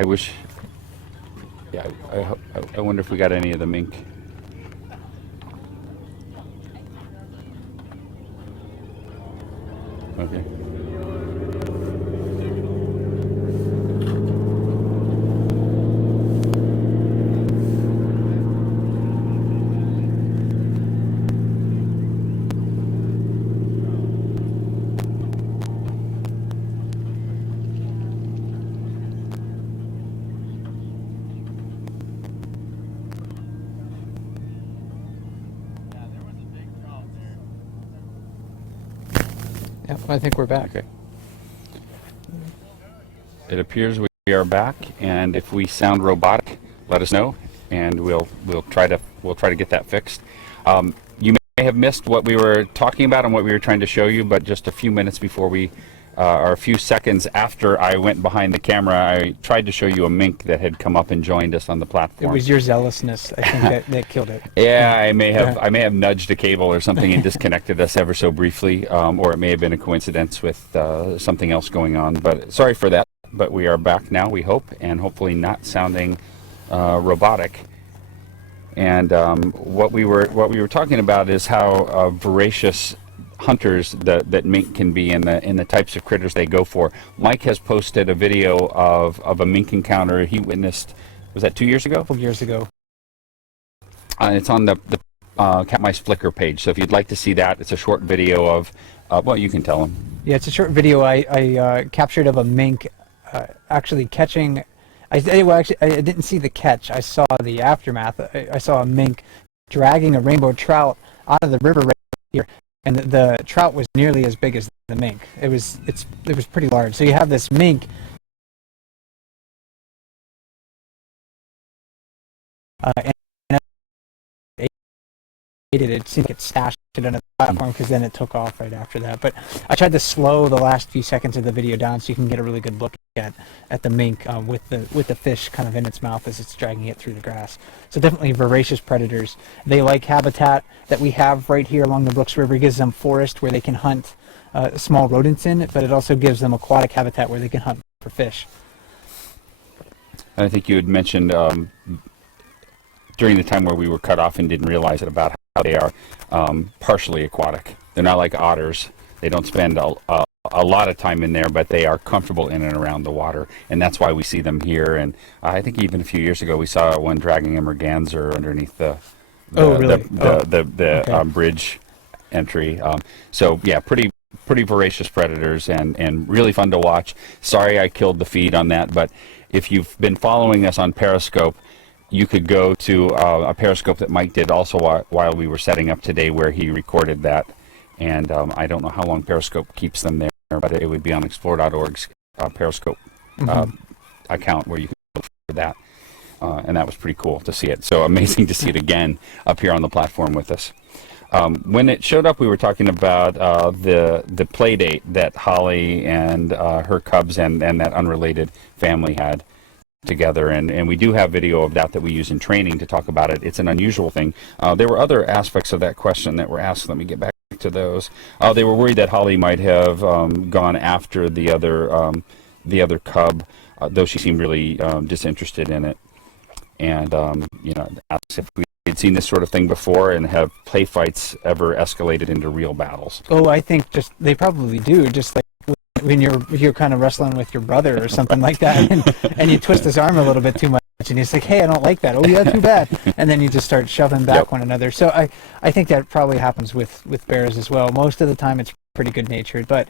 I wish. Yeah, I wonder if we got any of the mink. Okay. Yeah, I think we're back. Okay. It appears we are back, and if we sound robotic, let us know, and we'll try to get that fixed. You may have missed what we were talking about and what we were trying to show you, but just a few minutes before we, or a few seconds after I went behind the camera, I tried to show you a mink that had come up and joined us on the It platform. was your zealousness, I think, that killed it. Yeah, I may have nudged a cable or something and disconnected us ever so briefly, or it may have been a coincidence with something else going on. But sorry for that. But we are back now, we hope, and hopefully not sounding robotic. And what we were talking about is how voracious hunters that mink can be, and the types of critters they go for. Mike has posted a video of a mink encounter he witnessed. Was that 2 years ago? A couple years ago. It's on the Katmai's Flickr page. So if you'd like to see that, it's a short video of. Well, you can tell them. Yeah, it's a short video I captured of a mink actually catching. I didn't see the catch. I saw the aftermath. I saw a mink dragging a rainbow trout out of the river right here, and the trout was nearly as big as the mink. It was pretty large. So you have this mink. And it seemed to get stashed under the platform because then it took off right after that. But I tried to slow the last few seconds of the video down so you can get a really good look at the mink with the fish kind of in its mouth as it's dragging it through the grass. So definitely voracious predators. They like habitat that we have right here along the Brooks River. It gives them forest where they can hunt small rodents in, but it also gives them aquatic habitat where they can hunt for fish. I think you had mentioned during the time where we were cut off and didn't realize it about how they are partially aquatic. They're not like otters. They don't spend a lot of time in there, but they are comfortable in and around the water, and that's why we see them here. And I think even a few years ago we saw one dragging a merganser underneath the bridge entry. So yeah, pretty voracious predators and really fun to watch. Sorry I killed the feed on that, but if you've been following us on Periscope, you could go to a Periscope that Mike did also while we were setting up today, where he recorded that. And I don't know how long Periscope keeps them there, but it would be on explore.org's Periscope account where you can look for that. And that was pretty cool to see it. So amazing to see it again up here on the platform with us. When it showed up, we were talking about the play date that Holly and her cubs and that unrelated family had together, and we do have video of that we use in training to talk about it. It's an unusual thing. There were other aspects of that question that were asked. Let me get back to those. They were worried that Holly might have gone after the other cub, though she seemed really disinterested in it. And asked if we had seen this sort of thing before, and have play fights ever escalated into real battles. Oh, I think they probably do. Just like when you're kind of wrestling with your brother or something like that, and you twist his arm a little bit too much, and he's like, "Hey, I don't like that." "Oh yeah, too bad." And then you just start shoving back one another. So I think that probably happens with bears as well. Most of the time, it's pretty good natured, but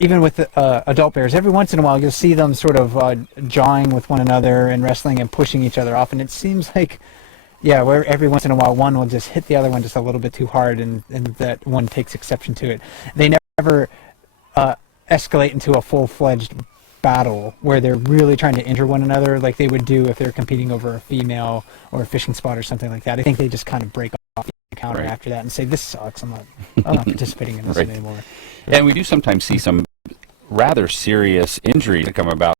even with adult bears, every once in a while you'll see them sort of jawing with one another and wrestling and pushing each other off, and it seems like, yeah, where every once in a while one will just hit the other one just a little bit too hard, and that one takes exception to it. They never escalate into a full-fledged battle where they're really trying to injure one another like they would do if they're competing over a female or a fishing spot or something like that. I think they just kind of break off the encounter after that and say, "This sucks, I'm not participating in this anymore." And we do sometimes see some rather serious injuries that come about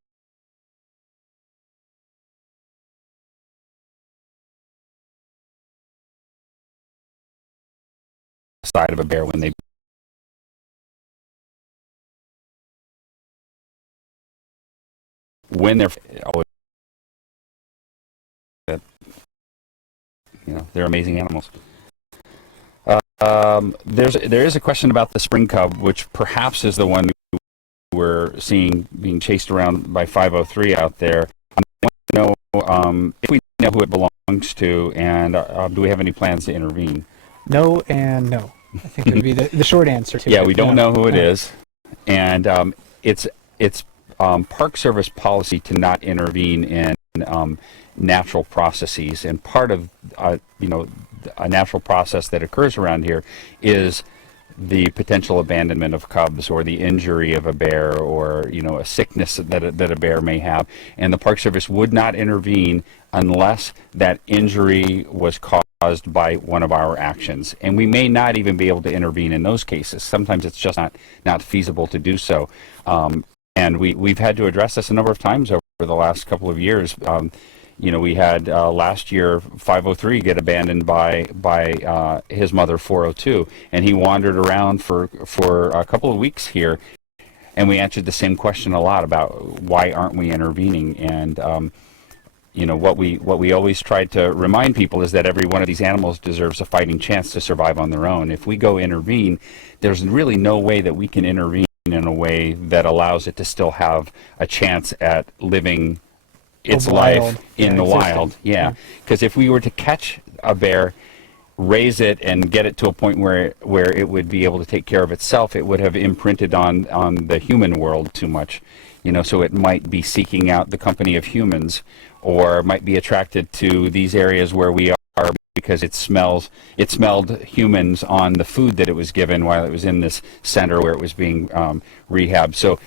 side of a bear when they. when they're always, they're amazing animals. There is a question about the spring cub, which perhaps is the one we're seeing being chased around by 503 out there. I want to know if we know who it belongs to, and do we have any plans to intervene? No and no. I think would be the short answer to it. Yeah, we don't know who it is, and it's Park Service policy to not intervene in natural processes, and part of a natural process that occurs around here is the potential abandonment of cubs, or the injury of a bear, or a sickness that a bear may have, and the Park Service would not intervene unless that injury was caused by one of our actions, and we may not even be able to intervene in those cases. Sometimes it's just not feasible to do so, and we've had to address this a number of times over the last couple of years. We had last year 503 get abandoned by his mother 402, and he wandered around for a couple of weeks here, and we answered the same question a lot about why aren't we intervening. And what we always try to remind people is that every one of these animals deserves a fighting chance to survive on their own. If we go intervene, there's really no way that we can intervene in a way that allows it to still have a chance at living its life in the wild. Yeah, because if we were to catch a bear, raise it, and get it to a point where it would be able to take care of itself, it would have imprinted on the human world too much. So it might be seeking out the company of humans, or might be attracted to these areas where we are because it smelled humans on the food that it was given while it was in this center where it was being rehabbed. So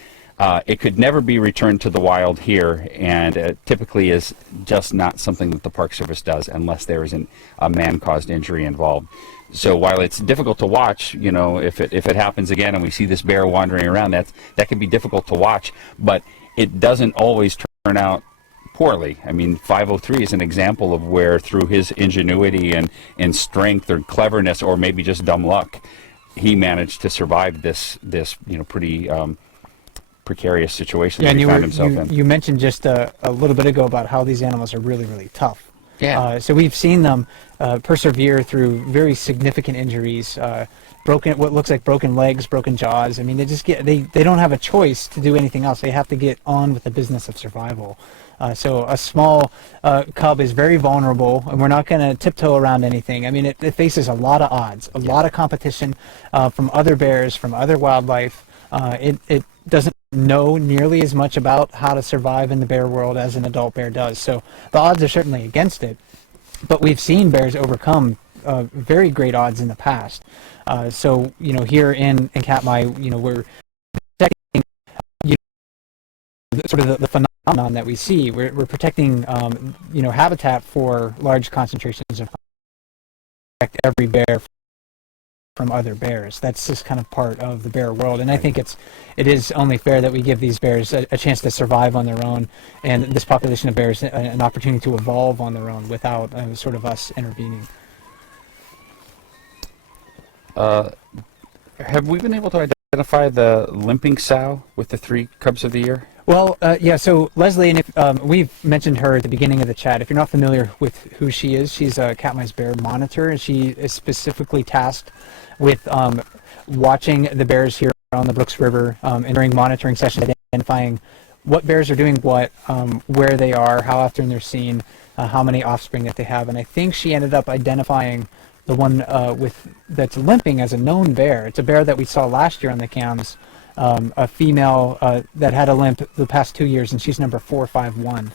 it could never be returned to the wild here, and typically is just not something that the Park Service does unless there isn't a man-caused injury involved. So while it's difficult to watch, if it happens again and we see this bear wandering around, that can be difficult to watch, but it doesn't always turn out poorly. I mean, 503 is an example of where, through his ingenuity and strength or cleverness, or maybe just dumb luck, he managed to survive this pretty precarious situation that he found himself in. You mentioned just a little bit ago about how these animals are really, really tough. Yeah. So we've seen them persevere through very significant injuries, what looks like broken legs, broken jaws. I mean, they don't have a choice to do anything else. They have to get on with the business of survival. So a small cub is very vulnerable, and we're not going to tiptoe around anything. I mean, it faces a lot of odds, a lot of competition from other bears, from other wildlife. It doesn't know nearly as much about how to survive in the bear world as an adult bear does. So the odds are certainly against it, but we've seen bears overcome very great odds in the past. So here in Katmai, we're protecting sort of the phenomenon that we see. We're protecting habitat for large concentrations of protect every bear from other bears. That's just kind of part of the bear world, and I think it is only fair that we give these bears a chance to survive on their own, and this population of bears an opportunity to evolve on their own without sort of us intervening. Have we been able to identify the limping sow with the 3 cubs of the year? Well, yeah, so Leslie, and if we've mentioned her at the beginning of the chat. If you're not familiar with who she is, she's Katmai's bear monitor, and she is specifically tasked with watching the bears here on the Brooks River, and during monitoring sessions, identifying what bears are doing what, where they are, how often they're seen, how many offspring that they have. And I think she ended up identifying the one that's limping as a known bear. It's a bear that we saw last year on the cams, a female that had a limp the past 2 years, and she's number 451.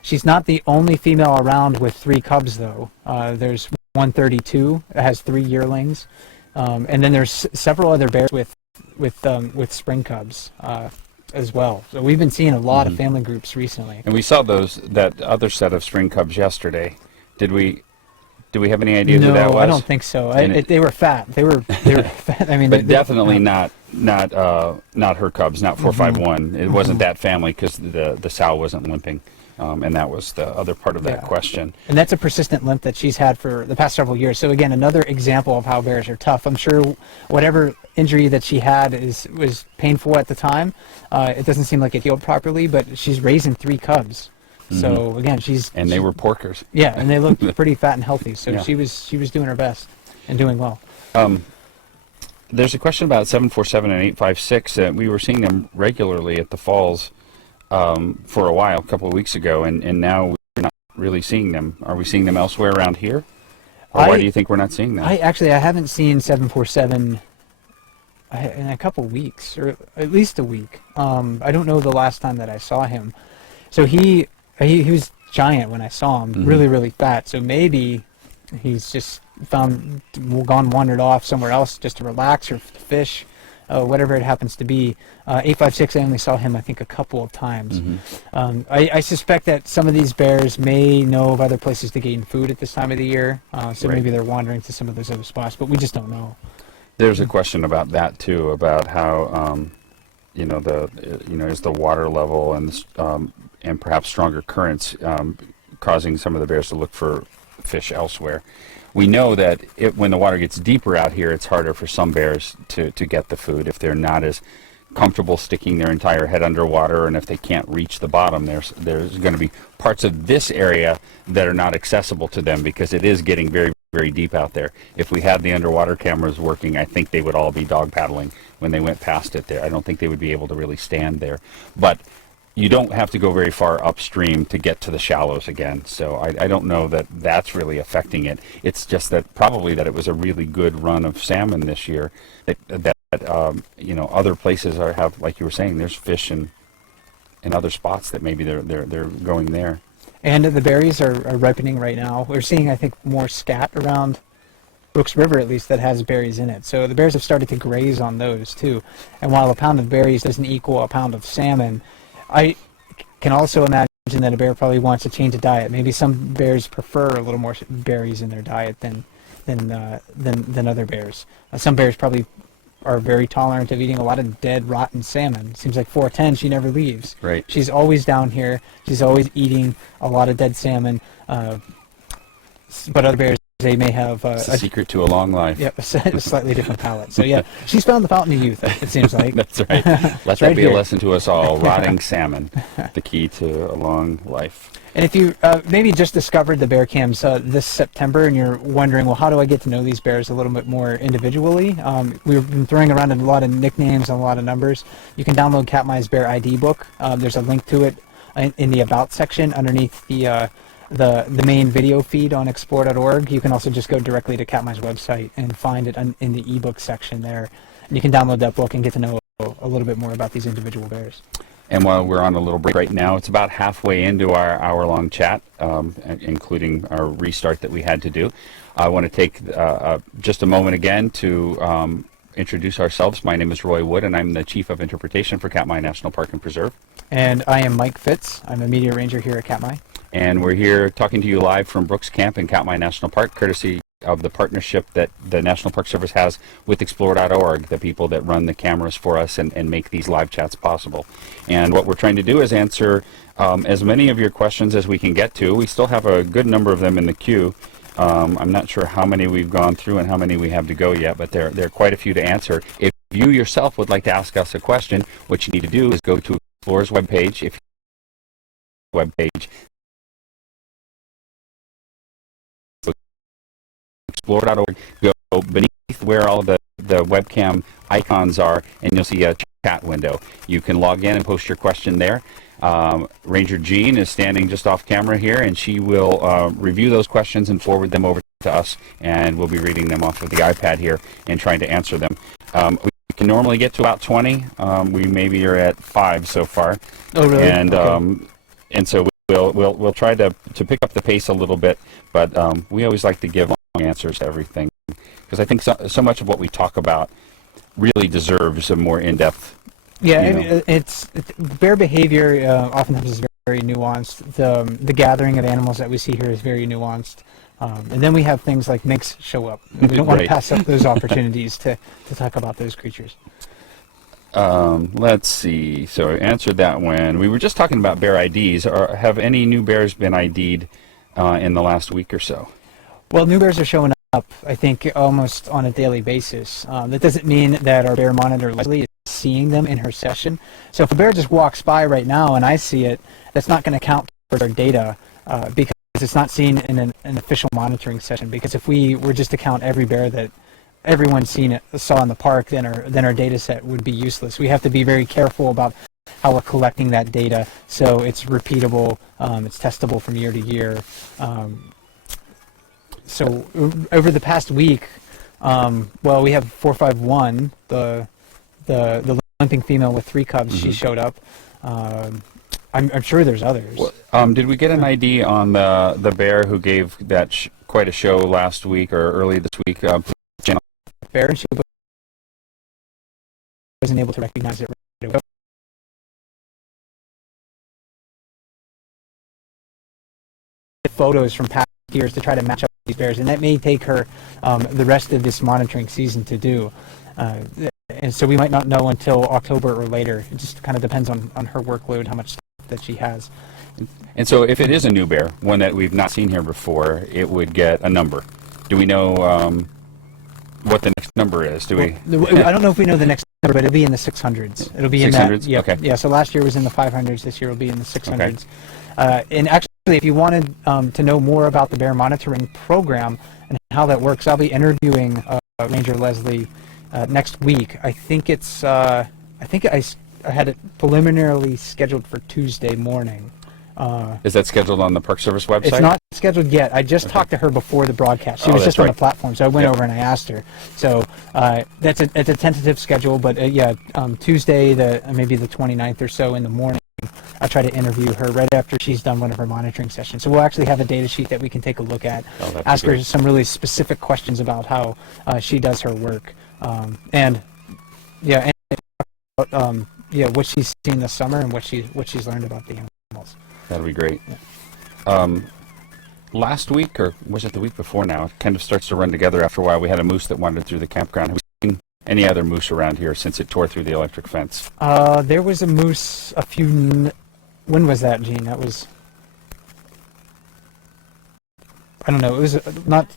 She's not the only female around with 3 cubs, though. There's 132 that has 3 yearlings, and then there's several other bears with spring cubs as well. So we've been seeing a lot of family groups recently. And we saw that other set of spring cubs yesterday. Do we have any idea who that was? No, I don't think so. They were fat. They were fat. I mean, but definitely not her cubs. Not 451. It wasn't that family, because the sow wasn't limping, and that was the other part of that question. And that's a persistent limp that she's had for the past several years. So again, another example of how bears are tough. I'm sure whatever injury that she had was painful at the time. It doesn't seem like it healed properly, but she's raising 3 cubs. So again, they were porkers. Yeah, and they looked pretty fat and healthy. So Yeah. she was doing her best and doing well. There's a question about 747 and 856. We were seeing them regularly at the falls for a while, a couple of weeks ago, and now we're not really seeing them. Are we seeing them elsewhere around here? Or why do you think we're not seeing them? I haven't seen 747 in a couple weeks, or at least a week. I don't know the last time that I saw him. So he was giant when I saw him, really, really fat. So maybe he's just wandered off somewhere else just to relax or to fish, whatever it happens to be. 856, I only saw him, I think, a couple of times. I suspect that some of these bears may know of other places to gain food at this time of the year, so maybe they're wandering to some of those other spots, but we just don't know. There's a question about that too, about how is the water level and perhaps stronger currents causing some of the bears to look for fish elsewhere. We know that when the water gets deeper out here, it's harder for some bears to get the food if they're not as comfortable sticking their entire head underwater, and if they can't reach the bottom, there's going to be parts of this area that are not accessible to them because it is getting very, very deep out there. If we had the underwater cameras working, I think they would all be dog paddling when they went past it there. I don't think they would be able to really stand there. But you don't have to go very far upstream to get to the shallows again. So I don't know that that's really affecting it. It's just that probably that it was a really good run of salmon this year. That other places have, like you were saying, there's fish in other spots that maybe they're going there. And the berries are ripening right now. We're seeing, I think, more scat around Brooks River, at least, that has berries in it. So the bears have started to graze on those too. And while a pound of berries doesn't equal a pound of salmon, I can also imagine that a bear probably wants to change a diet. Maybe some bears prefer a little more berries in their diet than other bears. Some bears probably are very tolerant of eating a lot of dead, rotten salmon. It seems like 410, she never leaves. Right. She's always down here. She's always eating a lot of dead salmon. But other bears, they may have it's a secret to a long life. Yep, a slightly different palate. So yeah, she's found the fountain of youth, it seems like. That's right. Let that be a lesson to us all. Rotting salmon, the key to a long life. And if you maybe just discovered the bear cams this September and you're wondering, well, how do I get to know these bears a little bit more individually? We've been throwing around a lot of nicknames and a lot of numbers. You can download Katmai's Bear ID book. There's a link to it in the About section underneath the main video feed on explore.org. You can also just go directly to Katmai's website and find it in the ebook section there. And you can download that book and get to know a little bit more about these individual bears. And while we're on a little break right now, it's about halfway into our hour-long chat, including our restart that we had to do. I want to take just a moment again to introduce ourselves. My name is Roy Wood, and I'm the Chief of Interpretation for Katmai National Park and Preserve. And I am Mike Fitz. I'm a media ranger here at Katmai. And we're here talking to you live from Brooks Camp in Katmai National Park, courtesy of the partnership that the National Park Service has with Explore.org, the people that run the cameras for us and make these live chats possible. And what we're trying to do is answer as many of your questions as we can get to. We still have a good number of them in the queue. I'm not sure how many we've gone through and how many we have to go yet, but there are quite a few to answer. If you yourself would like to ask us a question, what you need to do is go to Explore's webpage. If webpage explore.org, go beneath where all the webcam icons are, and you'll see a chat window. You can log in and post your question there. Ranger Jean is standing just off camera here, and she will review those questions and forward them over to us, and we'll be reading them off of the iPad here and trying to answer them. We can normally get to about 20. We maybe are at 5 so far. Oh, really? And okay. And so we'll try to pick up the pace a little bit, but we always like to give answers to everything, because I think so much of what we talk about really deserves a more in-depth. Yeah, I mean, it's bear behavior oftentimes is very nuanced. The gathering of animals that we see here is very nuanced, and then we have things like minks show up. We don't want to pass up those opportunities to talk about those creatures. Let's see. So I answered that one. We were just talking about bear IDs. Have any new bears been ID'd in the last week or so? Well, new bears are showing up, I think, almost on a daily basis. That doesn't mean that our bear monitor Leslie is seeing them in her session. So if a bear just walks by right now and I see it, that's not going to count towards our data because it's not seen in an official monitoring session. Because if we were just to count every bear that everyone's saw in the park, then our data set would be useless. We have to be very careful about how we're collecting that data so it's repeatable, it's testable from year to year. So over the past week, well, we have 451, the limping female with 3 cubs. She showed up. I'm sure there's others. Well, did we get an ID on the bear who gave that quite a show last week or early this week? Bear, and she wasn't able to recognize it right away. Photos from past years to try to match up these bears, and that may take her the rest of this monitoring season to do. And so we might not know until October or later. It just kind of depends on her workload, how much stuff that she has. And so if it is a new bear, one that we've not seen here before, it would get a number. Do we know what the next number is? Do we? I don't know if we know the next number, but it'll be in the 600s. It'll be 600s? In that. Yeah, okay. Yeah. So last year was in the 500s. This year will be in the 600s. Okay. And actually, if you wanted to know more about the bear monitoring program and how that works, I'll be interviewing Ranger Leslie next week. I think it's. I had it preliminarily scheduled for Tuesday morning. Is that scheduled on the Park Service website? It's not scheduled yet. I just talked to her before the broadcast. She was just on the platform, so I went over and I asked her. So it's a tentative schedule, but Tuesday, maybe the 29th or so in the morning, I'll try to interview her right after she's done one of her monitoring sessions. So we'll actually have a data sheet that we can take a look at, ask her some really specific questions about how she does her work, and what she's seen this summer and what she's learned about the animals. That'll be great. Yeah. Last week, or was it the week before now, it kind of starts to run together after a while. We had a moose that wandered through the campground. Have we seen any other moose around here since it tore through the electric fence? There was a moose when was that, Gene? That was... I don't know. It was not...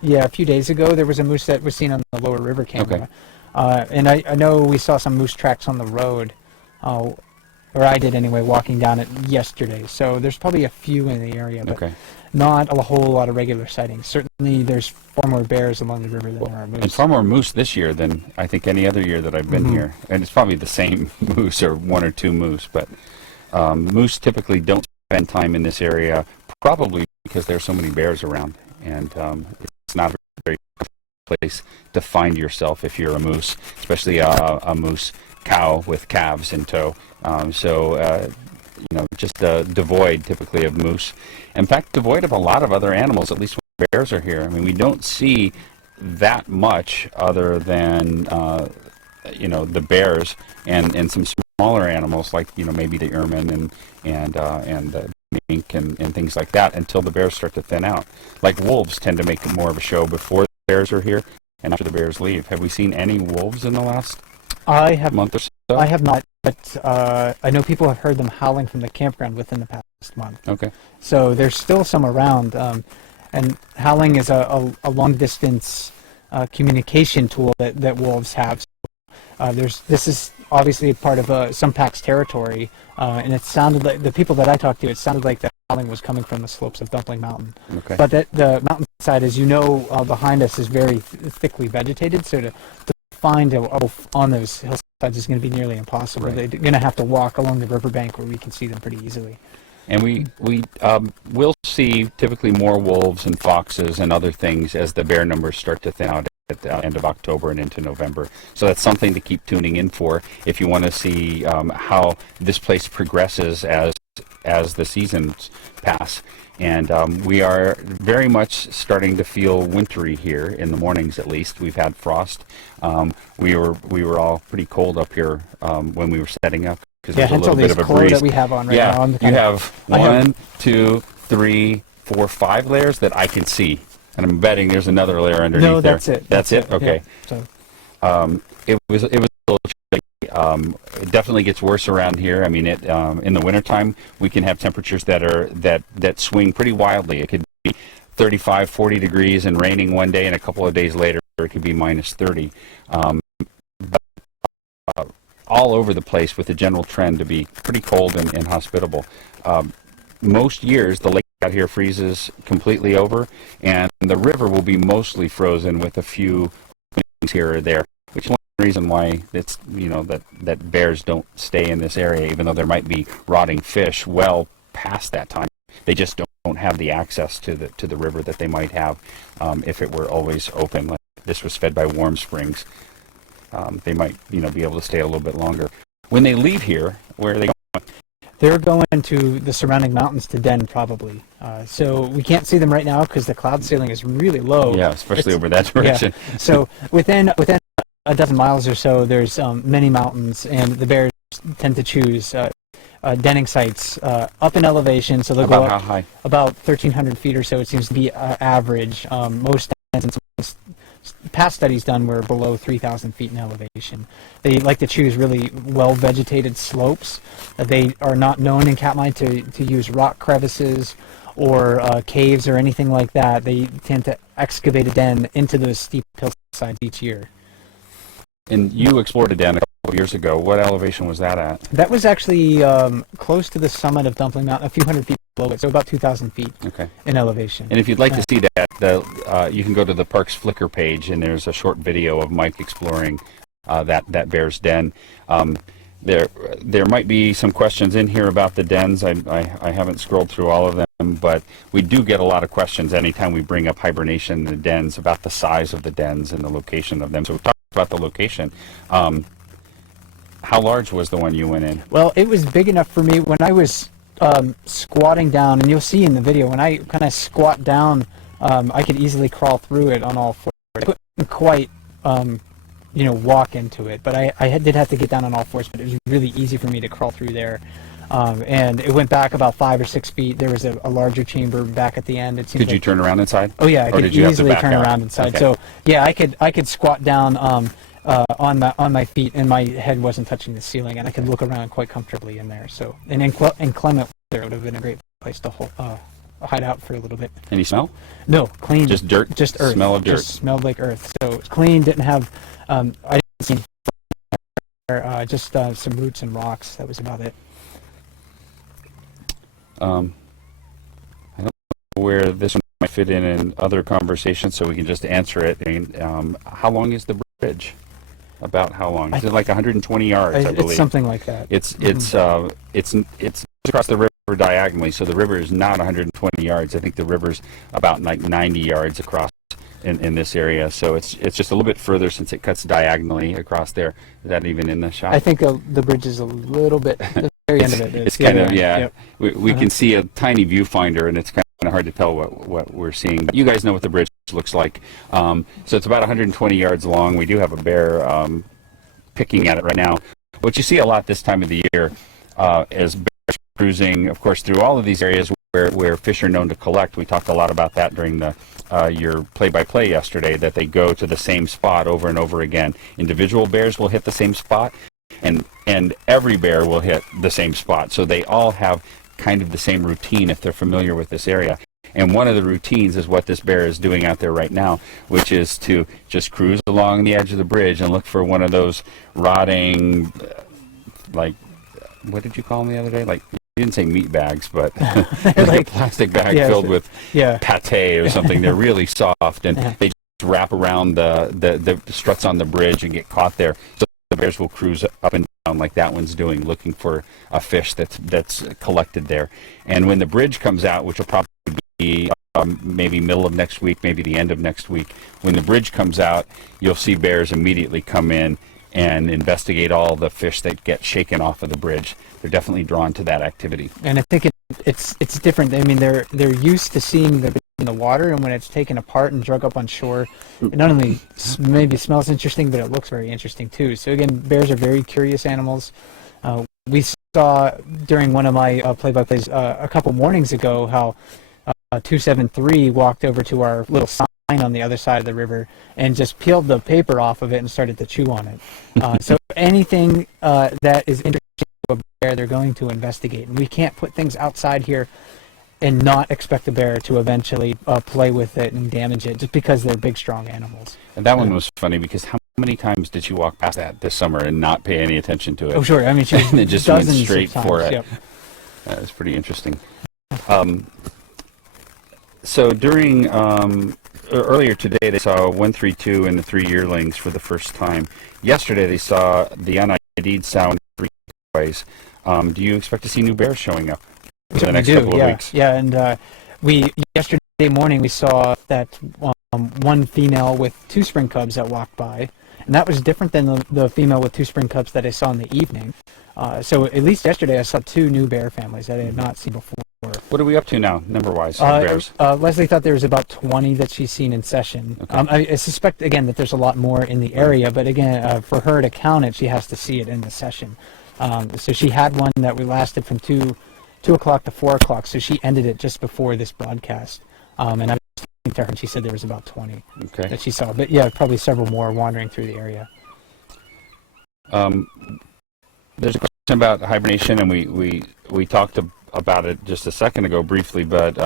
Yeah, a few days ago, there was a moose that was seen on the Lower River camera. Okay. And I know we saw some moose tracks on the road. Or I did anyway, walking down it yesterday. So there's probably a few in the area, but not a whole lot of regular sightings. Certainly there's far more bears along the river than there are moose. And far more moose this year than I think any other year that I've been here. And it's probably the same moose or 1 or 2 moose. But moose typically don't spend time in this area, probably because there's so many bears around. And it's not a very good place to find yourself if you're a moose, especially a moose cow with calves in tow. Just devoid typically of moose. In fact, devoid of a lot of other animals, at least when bears are here. I mean, we don't see that much other than, the bears and some smaller animals like, maybe the ermine and the mink and things like that until the bears start to thin out. Like wolves tend to make more of a show before the bears are here and after the bears leave. Have we seen any wolves in the last month or so? I have not, but I know people have heard them howling from the campground within the past month. Okay. So there's still some around, and howling is a long-distance communication tool that wolves have. So, this is obviously a part of some pack's territory, and it sounded like the people that I talked to, it sounded like the howling was coming from the slopes of Dumpling Mountain. Okay. But the mountainside, as you know, behind us is very thickly vegetated, so to find a wolf on those hillsides is going to be nearly impossible. Right. They're going to have to walk along the riverbank where we can see them pretty easily. And we will see typically more wolves and foxes and other things as the bear numbers start to thin out at the end of October and into November. So that's something to keep tuning in for if you want to see how this place progresses as the seasons pass. And we are very much starting to feel wintry here in the mornings, at least. We've had frost. We were all pretty cold up here when we were setting up because there's a little bit of a breeze. That we have on right now. You have 1, 2, 3, 4, 5 layers that I can see, and I'm betting there's another layer underneath. No, that's there. That's it. Okay. Yeah. So it was a little chilly. It definitely gets worse around here. I mean, in the wintertime, we can have temperatures that swing pretty wildly. It could be 35, 40 degrees and raining one day, and a couple of days later it could be minus 30. All over the place with the general trend to be pretty cold and hospitable. Most years the lake out here freezes completely over, and the river will be mostly frozen with a few things here or there, which is one reason why it's, you know, that bears don't stay in this area, even though there might be rotting fish well past that time. They just don't have the access to the river that they might have if it were always open. Like this was fed by warm springs. They might, you know, be able to stay a little bit longer. When they leave here, where are they going? They're going to the surrounding mountains to den, probably. So we can't see them right now because the cloud ceiling is really low. Yeah, especially over that direction. Yeah. So within a dozen miles or so, there's many mountains, and the bears tend to choose denning sites up in elevation. So they'll About go up how high? about 1,300 feet or so. It seems to be average. Most dens and some past studies done were below 3,000 feet in elevation. They like to choose really well-vegetated slopes. They are not known in Katmai to use rock crevices or caves or anything like that. They tend to excavate a den into those steep hillsides each year. And you explored a den a couple of years ago. What elevation was that at? That was actually close to the summit of Dumpling Mountain, a few hundred feet below it, so about 2,000 feet in elevation. And if you'd like to see that, you can go to the Parks Flickr page, and there's a short video of Mike exploring that bear's den. There might be some questions in here about the dens. I haven't scrolled through all of them, but we do get a lot of questions anytime we bring up hibernation in the dens about the size of the dens and the location of them. So we'll talk about the location. How large was the one you went in? Well, it was big enough for me when I was squatting down, and you'll see in the video, when I kind of squat down, I could easily crawl through it on all fours. I couldn't quite, walk into it, but I did have to get down on all fours, but it was really easy for me to crawl through there. And it went back about 5 or 6 feet. There was a larger chamber back at the end. It seemed Could you turn around inside? Oh yeah, I could easily turn around inside. Okay. So yeah, I could squat down on my feet, and my head wasn't touching the ceiling, and I could look around quite comfortably in there. So, and inclement weather would have been a great place to hide out for a little bit. Any smell? No, clean. Just dirt? Just earth. Smell of dirt? Just smelled like earth. So it's clean. Didn't have. I didn't see just some roots and rocks. That was about it. I don't know where this one might fit in other conversations, so we can just answer it. How long is the bridge? About how long? Is it like 120 yards? I believe it's something like that. It's across the river diagonally, so the river is not 120 yards. I think the river's about like 90 yards across in this area. So it's just a little bit further since it cuts diagonally across there. Is that even in the shot? I think the bridge is a little bit. The very end of it. It's kind of Yep. We can see a tiny viewfinder, and it's kind of hard to tell what we're seeing. But you guys know what the bridge looks like. So it's about 120 yards long. We do have a bear picking at it right now. What you see a lot this time of the year is bears cruising, of course, through all of these areas where fish are known to collect. We talked a lot about that during your play-by-play yesterday, that they go to the same spot over and over again. Individual bears will hit the same spot, and every bear will hit the same spot. So they all have kind of the same routine if they're familiar with this area. And one of the routines is what this bear is doing out there right now, which is to just cruise along the edge of the bridge and look for one of those rotting, like, what did you call them the other day? Like, you didn't say meat bags, but like a plastic bag filled with pate or something. They're really soft, and they just wrap around the struts on the bridge and get caught there. So the bears will cruise up and down like that one's doing, looking for a fish that's collected there. And when the bridge comes out, which will probably be maybe middle of next week, maybe the end of next week, when the bridge comes out, you'll see bears immediately come in and investigate all the fish that get shaken off of the bridge. They're definitely drawn to that activity. And I think it's different. I mean, they're used to seeing the in the water, and when it's taken apart and drug up on shore, it not only maybe smells interesting, but it looks very interesting too. So again, bears are very curious animals. We saw during one of my play-by-plays a couple mornings ago how 273 walked over to our little sign on the other side of the river and just peeled the paper off of it and started to chew on it. So anything that is interesting to a bear, they're going to investigate. And we can't put things outside here and not expect the bear to eventually play with it and damage it, just because they're big, strong animals. And that one was funny because how many times did she walk past that this summer and not pay any attention to it? Oh, sure. I mean, she was And it just went dozens straight of times. for it. Yep. That was pretty interesting. So during earlier today, they saw 132 and the 3 yearlings for the first time. Yesterday, they saw the unID'd sound 3 ways. Do you expect to see new bears showing up for the next couple of weeks? Yeah, and yesterday morning we saw that one female with 2 spring cubs that walked by, and that was different than the female with 2 spring cubs that I saw in the evening. So at least yesterday I saw 2 new bear families that I had not seen before. What are we up to now, number-wise, bears? Leslie thought there was about 20 that she's seen in session. Okay. I suspect, again, that there's a lot more in the area, but again, for her to count it, she has to see it in the session. So she had one that we lasted from 2 o'clock to 4 o'clock, so she ended it just before this broadcast. And I was talking to her, and she said there was about 20 that she saw. But yeah, probably several more wandering through the area. There's a question about hibernation, and we talked about it just a second ago briefly, but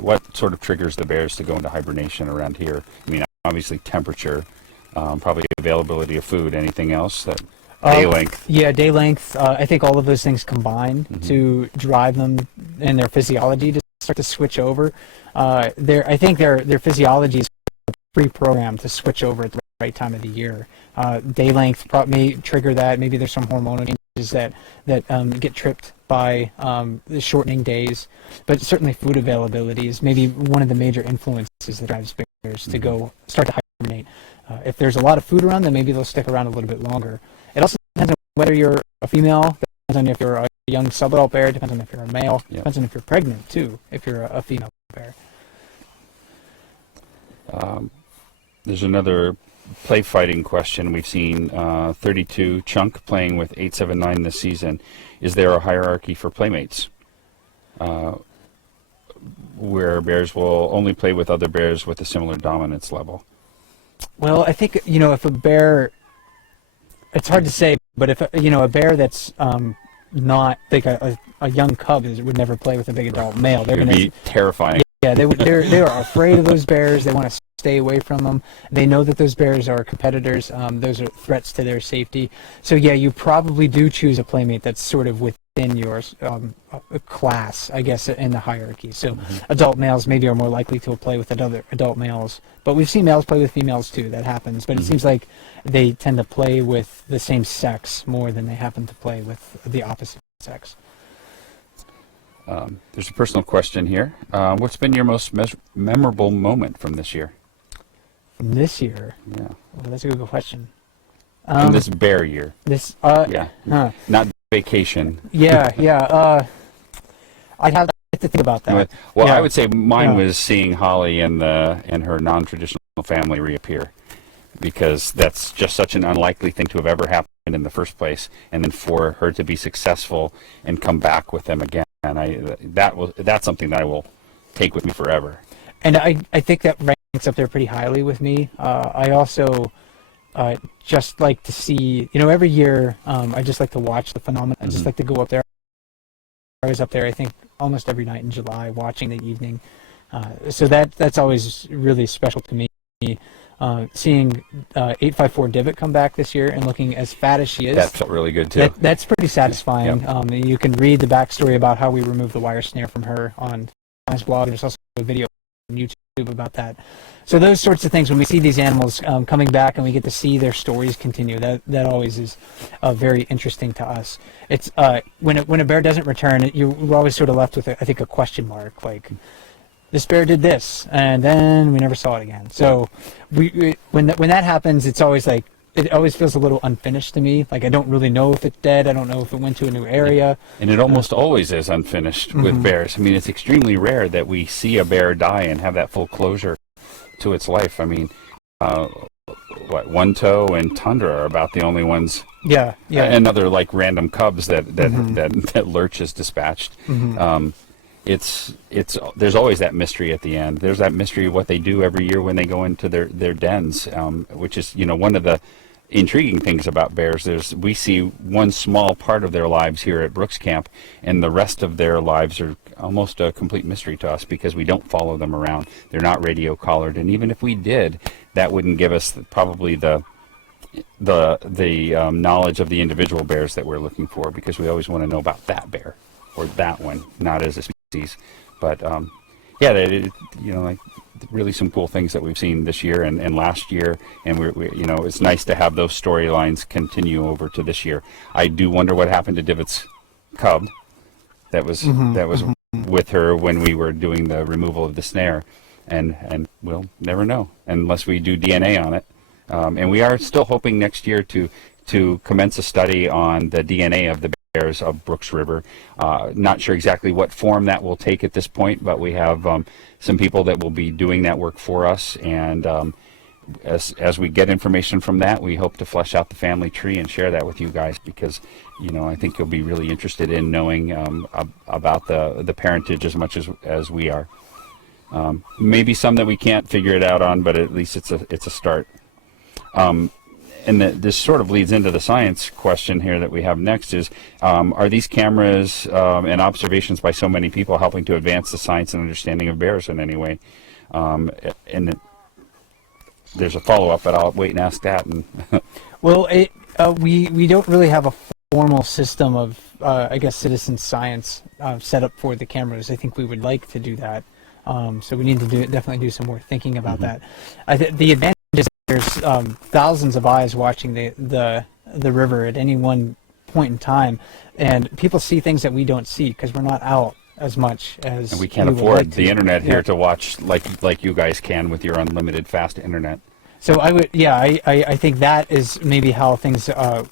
what sort of triggers the bears to go into hibernation around here? I mean, obviously temperature, probably availability of food, anything else? Day length? Yeah, day length. I think all of those things combine to drive them and their physiology to start to switch over. I think their physiology is pre-programmed to switch over at the right time of the year. Day length may trigger that. Maybe there's some hormonal changes that get tripped by the shortening days, but certainly food availability is maybe one of the major influences that drives bears to go start to hibernate. If there's a lot of food around, then maybe they'll stick around a little bit longer. It also depends on whether you're a female, depends on if you're a young subadult bear, depends on if you're a male, depends on if you're pregnant too, if you're a female bear. There's another play fighting question. We've seen 32 Chunk playing with 879 this season. Is there a hierarchy for playmates where bears will only play with other bears with a similar dominance level? Well, I think, if a bear, it's hard to say, but if, a bear that's not, like a young cub would never play with a big adult male. They're going to be terrifying. Yeah, they are afraid of those bears. They want to stay away from them. They know that those bears are competitors. Those are threats to their safety. So yeah, you probably do choose a playmate that's sort of within your class, I guess, in the hierarchy. So adult males maybe are more likely to play with other adult males. But we've seen males play with females too. That happens. But it seems like they tend to play with the same sex more than they happen to play with the opposite sex. There's a personal question here. What's been your most memorable moment from this year? From this year? Yeah. Well, that's a good question. From this bear year? Yeah. Not vacation. Yeah. I'd have to think about that. Well, I would say mine was seeing Holly and her non-traditional family reappear, because that's just such an unlikely thing to have ever happened in the first place, and then for her to be successful and come back with them again, that's something that I will take with me forever. And I think that ranks up there pretty highly with me. I also just like to see, every year I just like to watch the phenomenon. I just like to go up there. I was up there, I think, almost every night in July watching the evening. So that's always really special to me. Seeing 854 Divot come back this year and looking as fat as she is. That felt really good too. That's pretty satisfying. Yep. You can read the backstory about how we removed the wire snare from her on his blog. There's also a video on YouTube about that. So those sorts of things, when we see these animals coming back and we get to see their stories continue, that always is very interesting to us. It's when a bear doesn't return, we're always sort of left with, I think, a question mark, like, this bear did this, and then we never saw it again. So when that happens, it's always like, it always feels a little unfinished to me. Like, I don't really know if it's dead. I don't know if it went to a new area. And it almost always is unfinished with bears. I mean, it's extremely rare that we see a bear die and have that full closure to its life. I mean, One Toe and Tundra are about the only ones. Yeah. And other like random cubs that Lurch has dispatched. There's always that mystery at the end. There's that mystery of what they do every year when they go into their dens, which is one of intriguing things about bears. We see one small part of their lives here at Brooks Camp, and the rest of their lives are almost a complete mystery to us because we don't follow them around. They're not radio collared, and even if we did, that wouldn't give us probably the knowledge of the individual bears that we're looking for, because we always want to know about that bear or that one, not as a species. But yeah, like really some cool things that we've seen this year and last year, and we it's nice to have those storylines continue over to this year. I do wonder what happened to Divott's cub that was with her when we were doing the removal of the snare, and we'll never know unless we do DNA on it. And we are still hoping next year to commence a study on the DNA of the bears of Brooks River. Not sure exactly what form that will take at this point, but we have some people that will be doing that work for us, and as we get information from that, we hope to flesh out the family tree and share that with you guys, because I think you'll be really interested in knowing about the parentage as much as we are. Maybe some that we can't figure it out on, but at least it's a start. And this sort of leads into the science question here that we have next is, are these cameras and observations by so many people helping to advance the science and understanding of bears in any way? And there's a follow-up, but I'll wait and ask that. And well, we don't really have a formal system of, I guess, citizen science set up for the cameras. I think we would like to do that. So we need to definitely do some more thinking about that. The advantage is there's thousands of eyes watching the river at any one point in time, and people see things that we don't see because we're not out as much as and we can't afford the internet here to watch like you guys can with your unlimited fast internet. So I think that is maybe how things are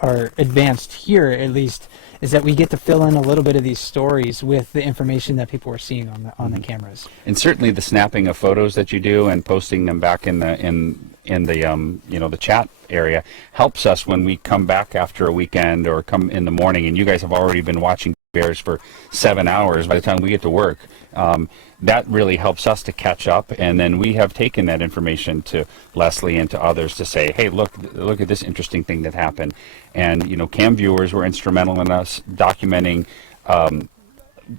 advanced here, at least, is that we get to fill in a little bit of these stories with the information that people are seeing on the cameras. And certainly the snapping of photos that you do and posting them back in the chat area helps us when we come back after a weekend or come in the morning, and you guys have already been watching bears for 7 hours by the time we get to work. That really helps us to catch up, and then we have taken that information to Leslie and to others to say, hey, look at this interesting thing that happened. And cam viewers were instrumental in us documenting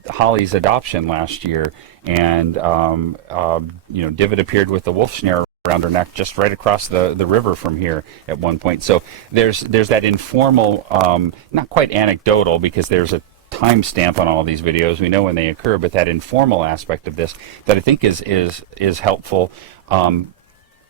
Holly's adoption last year, and Divot appeared with the wolf snare around her neck just right across the river from here at one point. So there's that informal, not quite anecdotal, because there's a timestamp on all these videos. We know when they occur, but that informal aspect of this that I think is helpful. And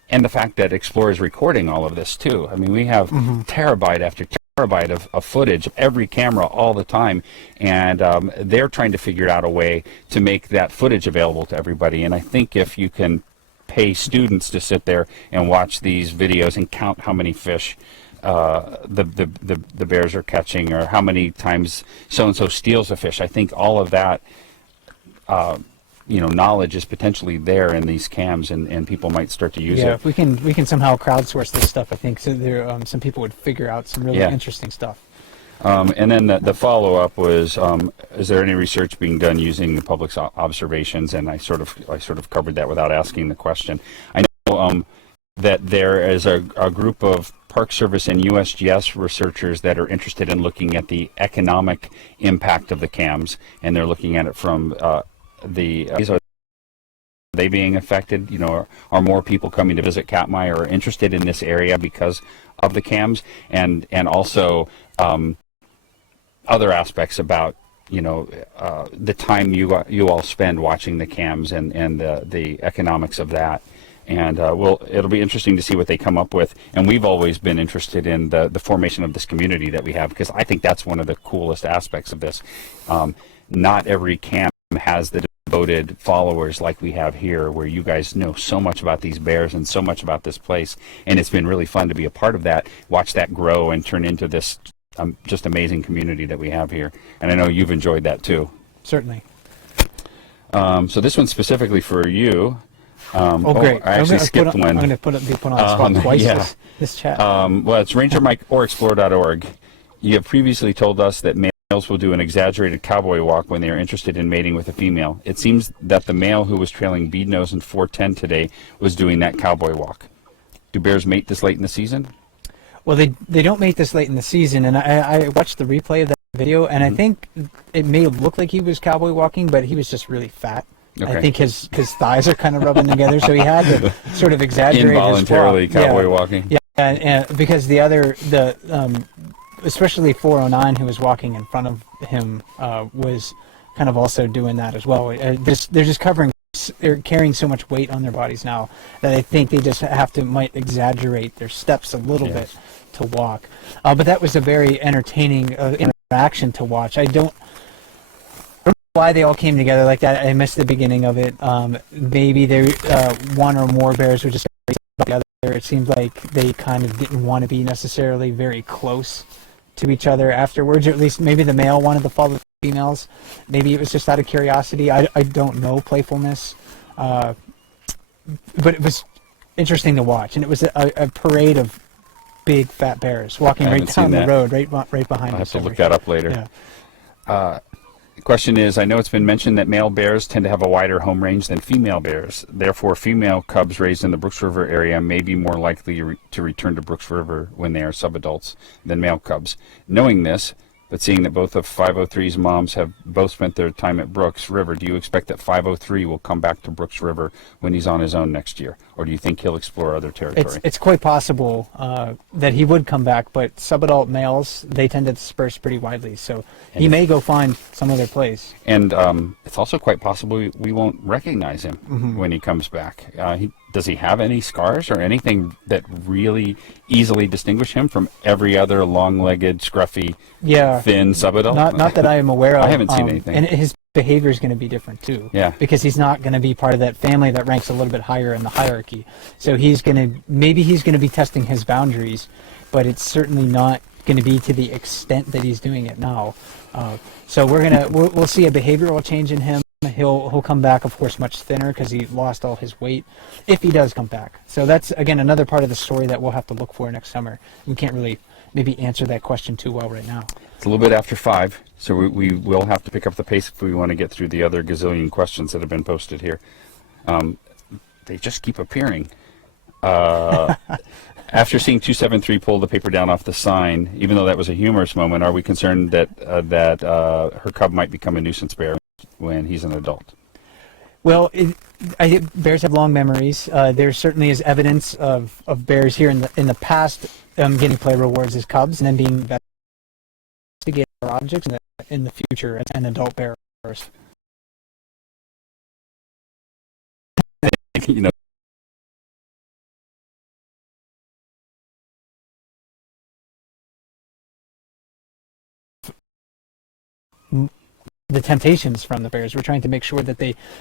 the fact that Explorer is recording all of this too. I mean, we have terabyte after terabyte of footage of every camera all the time, and they're trying to figure out a way to make that footage available to everybody. And I think if you can pay students to sit there and watch these videos and count how many fish the bears are catching, or how many times so-and-so steals a fish, I think all of that knowledge is potentially there in these cams, and people might start to use it. Yeah, if we can somehow crowdsource this stuff, I think so there some people would figure out some really interesting stuff. And then the follow-up was, is there any research being done using the public's observations? And I sort of covered that without asking the question. I know that there is a group of Park Service and USGS researchers that are interested in looking at the economic impact of the cams, and they're looking at it from are they being affected? Are more people coming to visit Katmai or interested in this area because of the cams, and also other aspects about the time you all spend watching the cams and the economics of that. And it'll be interesting to see what they come up with. And we've always been interested in the formation of this community that we have, because I think that's one of the coolest aspects of this. Not every cam has the devoted followers like we have here, where you guys know so much about these bears and so much about this place. And it's been really fun to be a part of that, watch that grow and turn into this just amazing community that we have here. And I know you've enjoyed that too. Certainly. So this one's specifically for you. Great. I actually skipped one. I'm going to be put on the spot twice this chat. Well, it's rangermikeorexplore.org. You have previously told us that males will do an exaggerated cowboy walk when they are interested in mating with a female. It seems that the male who was trailing bead nose and 410 today was doing that cowboy walk. Do bears mate this late in the season? Well, they don't make this late in the season, and I watched the replay of that video, and I think it may look like he was cowboy walking, but he was just really fat. Okay. I think his thighs are kind of rubbing together, so he had to sort of exaggerate involuntarily his walk. cowboy walking. Yeah, and because especially 409, who was walking in front of him, was kind of also doing that as well. They're just they're carrying so much weight on their bodies now that I think they just might exaggerate their steps a little bit to walk. But that was a very entertaining interaction to watch. I don't know why they all came together like that. I missed the beginning of it. Maybe one or more bears were just together. It seemed like they kind of didn't want to be necessarily very close to each other afterwards, or at least maybe the male wanted to follow the females. Maybe it was just out of curiosity. I don't know, playfulness. But it was interesting to watch, and it was a parade of big fat bears walking right down the road, right behind us. I'll have to look that up later. Yeah. The question is, I know it's been mentioned that male bears tend to have a wider home range than female bears. Therefore, female cubs raised in the Brooks River area may be more likely to return to Brooks River when they are subadults than male cubs. Knowing this, but seeing that both of 503's moms have both spent their time at Brooks River, do you expect that 503 will come back to Brooks River when he's on his own next year? Or do you think he'll explore other territory? It's quite possible that he would come back, but subadult males, they tend to disperse pretty widely, so he may go find some other place. And it's also quite possible we won't recognize him when he comes back. Does he have any scars or anything that really easily distinguish him from every other long-legged, scruffy, thin subadult? Not that I am aware of. I haven't seen anything. And his behavior is going to be different too. Yeah. Because he's not going to be part of that family that ranks a little bit higher in the hierarchy. So maybe he's going to be testing his boundaries, but it's certainly not going to be to the extent that he's doing it now. So we'll see a behavioral change in him. He'll come back, of course, much thinner because he lost all his weight, if he does come back. So that's, again, another part of the story that we'll have to look for next summer. We can't really maybe answer that question too well right now. It's a little bit after 5, so we will have to pick up the pace if we want to get through the other gazillion questions that have been posted here. They just keep appearing. After seeing 273 pull the paper down off the sign, even though that was a humorous moment, are we concerned that her cub might become a nuisance bear when he's an adult? Well, bears have long memories. There certainly is evidence of bears here in the past getting play rewards as cubs and then being investigated for objects in the future as an adult bears. You know. The temptations from the bears. We're trying to make sure that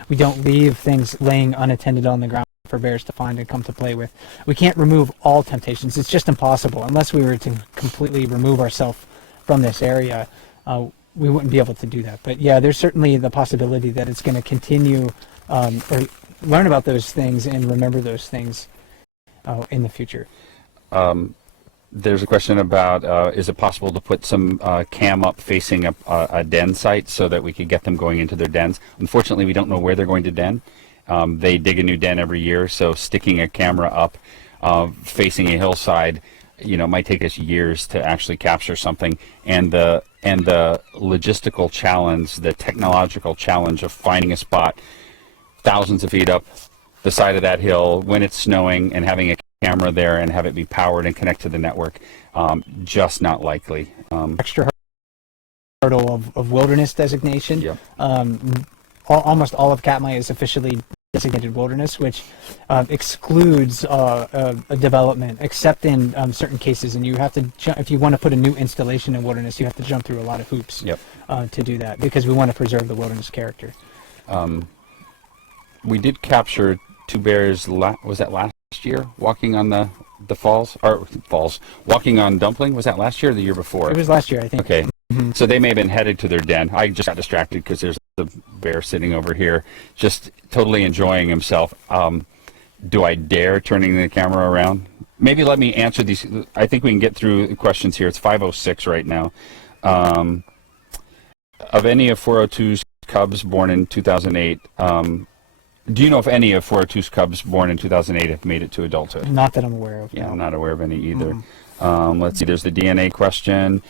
we don't leave things laying unattended on the ground for bears to find and come to play with. We can't remove all temptations. It's just impossible. Unless we were to completely remove ourselves from this area, we wouldn't be able to do that. But yeah, there's certainly the possibility that it's going to continue or learn about those things and remember those things in the future. There's a question about, is it possible to put some cam up facing a den site so that we could get them going into their dens? Unfortunately, we don't know where they're going to den. They dig a new den every year, so sticking a camera up facing a hillside, might take us years to actually capture something. And the logistical challenge, the technological challenge of finding a spot thousands of feet up the side of that hill when it's snowing and having a camera there and have it be powered and connect to the network, just not likely. Extra hurdle of wilderness designation. Yep. Almost all of Katmai is officially designated wilderness, which excludes a development, except in certain cases. And you have to, if you want to put a new installation in wilderness, you have to jump through a lot of hoops to do that, because we want to preserve the wilderness character. We did capture 2 bears, was that last year, walking on the falls, walking on Dumpling? Was that last year or the year before? It was last year, I think. Okay. So they may have been headed to their den. I just got distracted because there's the bear sitting over here, just totally enjoying himself. Do I dare turning the camera around? Maybe let me answer these. I think we can get through the questions here. It's 5:06 right now. Of any of 402's cubs born in 2008, do you know if any of 402's cubs born in 2008 have made it to adulthood? Not that I'm aware of. Yeah, no. I'm not aware of any either. Let's see, there's the DNA question.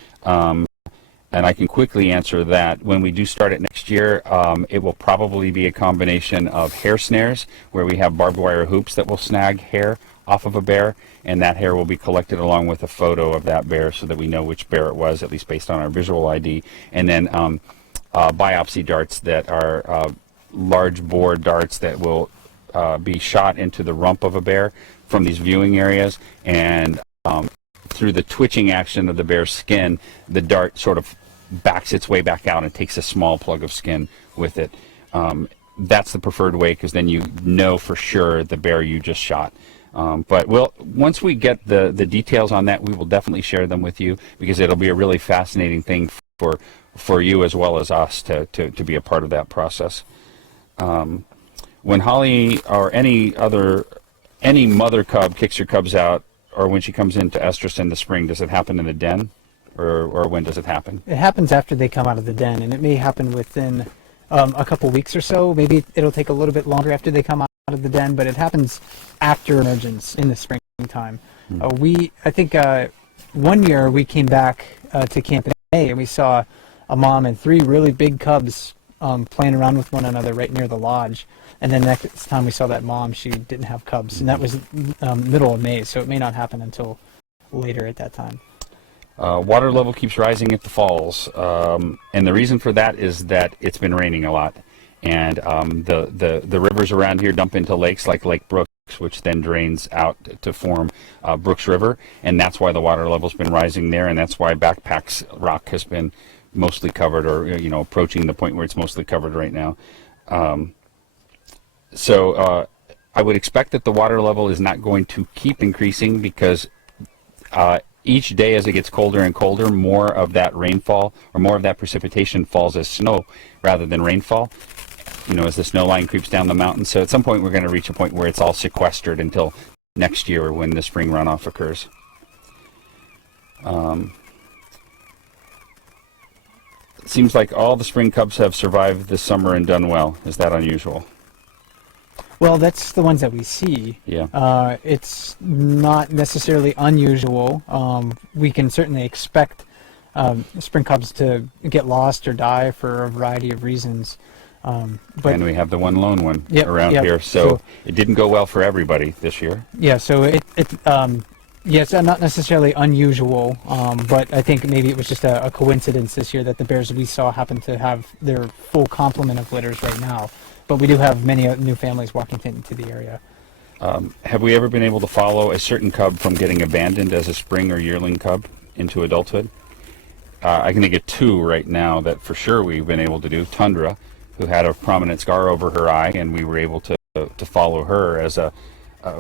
And I can quickly answer that. When we do start it next year, it will probably be a combination of hair snares, where we have barbed wire hoops that will snag hair off of a bear, and that hair will be collected along with a photo of that bear so that we know which bear it was, at least based on our visual ID. And then biopsy darts that are large bore darts that will be shot into the rump of a bear from these viewing areas, and through the twitching action of the bear's skin, the dart sort of backs its way back out and takes a small plug of skin with it. That's the preferred way, because then you know for sure the bear you just shot. But once we get the details on that, we will definitely share them with you, because it'll be a really fascinating thing for you as well as us to be a part of that process. When Holly or any mother cub kicks her cubs out, or when she comes into estrus in the spring, does it happen in the den, or when does it happen? It happens after they come out of the den, and it may happen within a couple weeks or so. Maybe it'll take a little bit longer after they come out of the den, but it happens after emergence in the springtime. I think one year we came back to Camp in May, and we saw a mom and 3 really big cubs playing around with one another right near the lodge. And then next time we saw that mom, she didn't have cubs, and that was middle of May, so it may not happen until later at that time. Water level keeps rising at the falls, and the reason for that is that it's been raining a lot, and the rivers around here dump into lakes like Lake Brooks, which then drains out to form Brooks River, and that's why the water level's been rising there, and that's why Backpacks Rock has been mostly covered, or approaching the point where it's mostly covered right now. So I would expect that the water level is not going to keep increasing, because each day as it gets colder and colder, more of that rainfall or more of that precipitation falls as snow rather than rainfall, as the snow line creeps down the mountain. So at some point we're going to reach a point where it's all sequestered until next year, when the spring runoff occurs. It seems like all the spring cubs have survived this summer and done well. Is that unusual? Well, that's the ones that we see. Yeah. It's not necessarily unusual. We can certainly expect spring cubs to get lost or die for a variety of reasons. But and we have the one lone one around yep. here, so it didn't go well for everybody this year. Yeah, so it's not necessarily unusual, but I think maybe it was just a coincidence this year that the bears we saw happen to have their full complement of litters right now. But we do have many new families walking into the area. Have we ever been able to follow a certain cub from getting abandoned as a spring or yearling cub into adulthood? I can think of 2 right now that for sure we've been able to do. Tundra, who had a prominent scar over her eye, and we were able to follow her as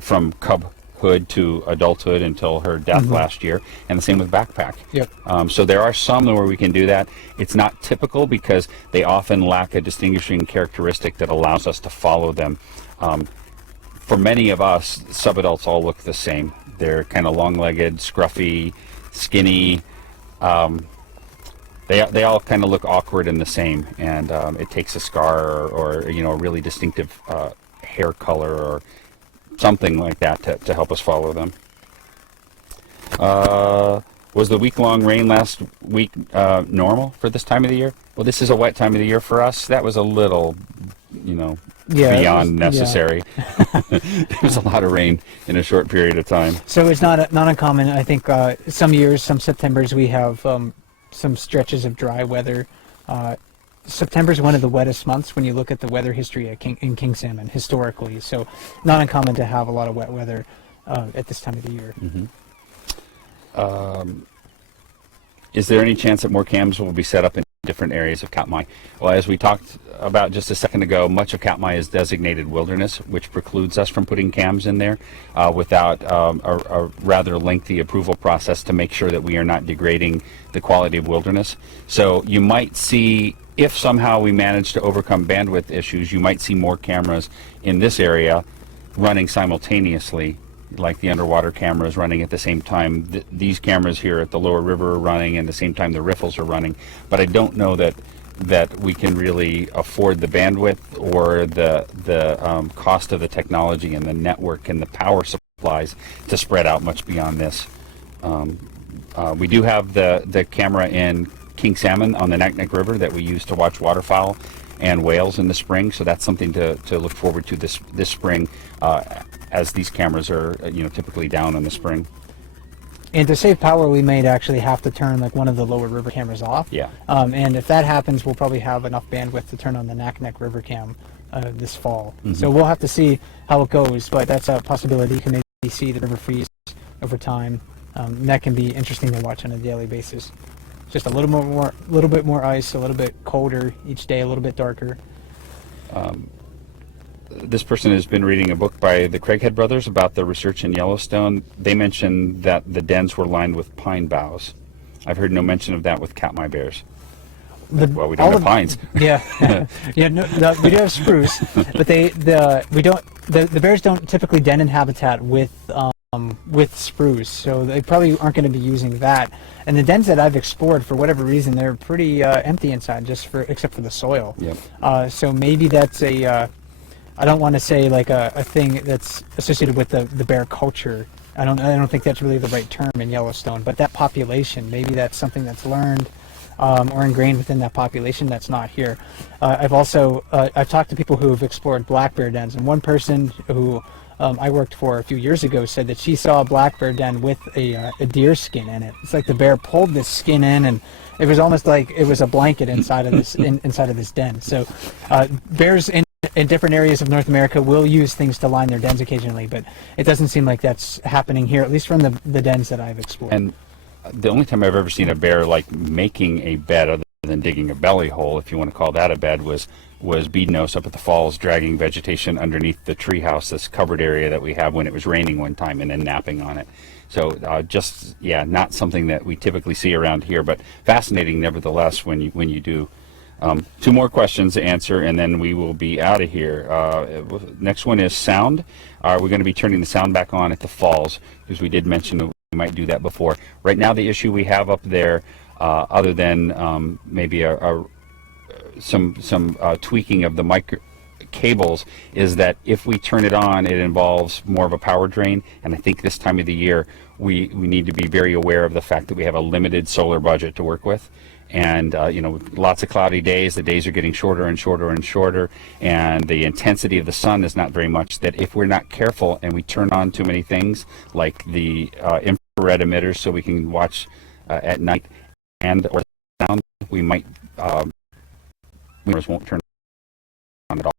from cubhood to adulthood until her death last year, and the same with Backpack. Yep. So there are some where we can do that. It's not typical, because they often lack a distinguishing characteristic that allows us to follow them. For many of us, subadults all look the same. They're kind of long-legged, scruffy, skinny. They all kind of look awkward and the same, and it takes a scar or a really distinctive hair color or something like that to help us follow them. Was the week-long rain last week normal for this time of the year? Well, this is a wet time of the year for us. That was a little, beyond necessary. There was a lot of rain in a short period of time. So it's not uncommon. I think some years, some Septembers, we have some stretches of dry weather. September is one of the wettest months when you look at the weather history in king salmon historically. So not uncommon to have a lot of wet weather at this time of the year. Is there any chance that more cams will be set up in different areas of Katmai? Well, as we talked about just a second ago, much of Katmai is designated wilderness, which precludes us from putting cams in there without a rather lengthy approval process to make sure that we are not degrading the quality of wilderness. So you might see, if somehow we manage to overcome bandwidth issues, you might see more cameras in this area running simultaneously, like the underwater cameras running at the same time. These cameras here at the lower river are running, and at the same time the riffles are running. But I don't know that we can really afford the bandwidth or the cost of the technology and the network and the power supplies to spread out much beyond this. We do have the camera in king salmon on the Naknek River that we use to watch waterfowl and whales in the spring. So that's something to look forward to this spring, as these cameras are typically down in the spring. And to save power, we may actually have to turn like one of the lower river cameras off. Yeah. And if that happens, we'll probably have enough bandwidth to turn on the Naknek River Cam this fall. So we'll have to see how it goes, but that's a possibility. You can maybe see the river freeze over time. That can be interesting to watch on a daily basis. Just a little bit more ice, a little bit colder each day, a little bit darker. This person has been reading a book by the Craighead brothers about the research in Yellowstone. They mentioned that the dens were lined with pine boughs. I've heard no mention of that with Katmai bears. Well, we don't have pines. Yeah, yeah. No, we do have spruce, but the bears don't typically den in habitat with spruce, so they probably aren't going to be using that. And the dens that I've explored, for whatever reason, they're pretty empty inside, except for the soil. Yep. So maybe that's I don't want to say like a thing that's associated with the bear culture. I don't think that's really the right term in Yellowstone, but that population, maybe that's something that's learned or ingrained within that population that's not here. I've talked to people who have explored black bear dens, and one person who I worked for a few years ago said that she saw a black bear den with a deer skin in it. It's like the bear pulled this skin in, and it was almost like it was a blanket inside of this inside of this den. So bears in different areas of North America will use things to line their dens occasionally, but it doesn't seem like that's happening here, at least from the dens that I've explored. And the only time I've ever seen a bear like making a bed other than digging a belly hole, if you want to call that a bed, was Beadnose up at the falls, dragging vegetation underneath the treehouse, this covered area that we have when it was raining one time, and then napping on it. So not something that we typically see around here, but fascinating nevertheless when you do. Two more questions to answer, and then we will be out of here. Next one is sound. We're going to be turning the sound back on at the falls, because we did mention that we might do that before. Right now, the issue we have up there, other than maybe some tweaking of the mic cables, is that if we turn it on, it involves more of a power drain. And I think this time of the year, we need to be very aware of the fact that we have a limited solar budget to work with. And lots of cloudy days. The days are getting shorter and shorter and shorter, and the intensity of the sun is not very much. That if we're not careful and we turn on too many things, like the infrared emitters, so we can watch at night, or sound, we might won't turn on at all.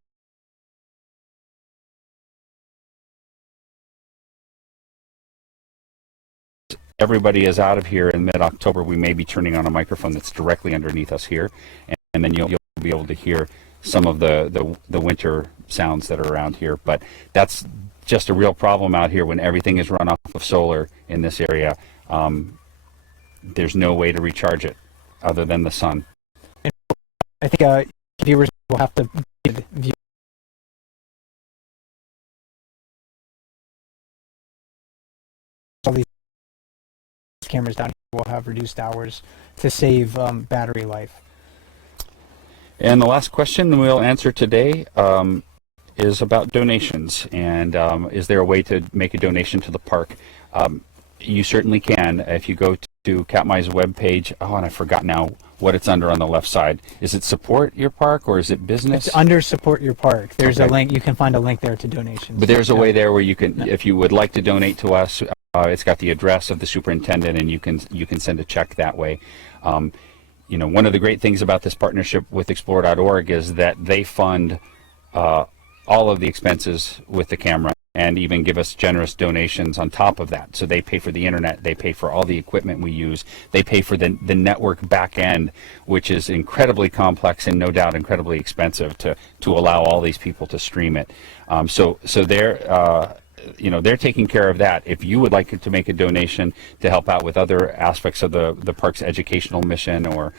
Everybody is out of here in mid-October, we may be turning on a microphone that's directly underneath us here, and then you'll be able to hear some of the winter sounds that are around here. But that's just a real problem out here when everything is run off of solar in this area. There's no way to recharge it other than the sun. I think viewers will have to view all these cameras down here will have reduced hours to save battery life. And the last question we'll answer today is about donations. And is there a way to make a donation to the park? You certainly can. If you go to Katmai's webpage, and I forgot now what it's under on the left side. Is it support your park, or is it business? It's under support your park. There's a link. You can find a link there to donations. But there's a way there where you can, if you would like to donate to us, it's got the address of the superintendent, and you can send a check that way. One of the great things about this partnership with Explore.org is that they fund all of the expenses with the camera, and even give us generous donations on top of that. So they pay for the internet, they pay for all the equipment we use, they pay for the network back end, which is incredibly complex and no doubt incredibly expensive to allow all these people to stream it. So they're taking care of that. If you would like to make a donation to help out with other aspects of the park's educational mission or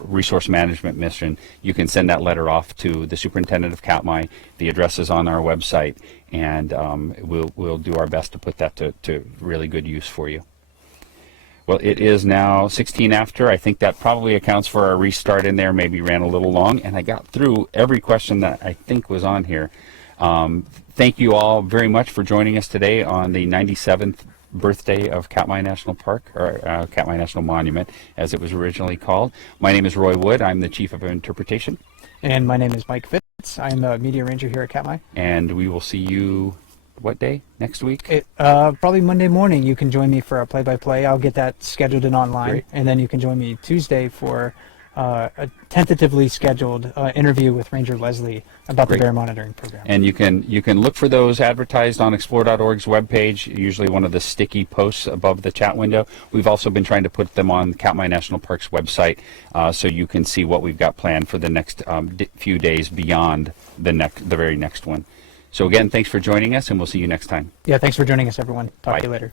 resource management mission, you can send that letter off to the superintendent of Katmai. The address is on our website, and we'll do our best to put that to really good use for you. Well, it is now 16 after. I think that probably accounts for our restart in there. Maybe ran a little long, and I got through every question that I think was on here. Thank you all very much for joining us today on the 97th birthday of Katmai National Park, or Katmai National Monument, as it was originally called. My name is Roy Wood. I'm the Chief of Interpretation. And my name is Mike Fitz. I'm a media ranger here at Katmai. And we will see you, what day? Next week? Probably Monday morning. You can join me for a play-by-play. I'll get that scheduled and online. Great. And then you can join me Tuesday for a tentatively scheduled interview with Ranger Leslie about Great. the bear monitoring program. And you can look for those advertised on explore.org's webpage, usually one of the sticky posts above the chat window. We've also been trying to put them on Katmai National Park's website, so you can see what we've got planned for the next few days beyond the very next one. So again, thanks for joining us, and we'll see you next time. Yeah, thanks for joining us, everyone. Talk Bye. to you later.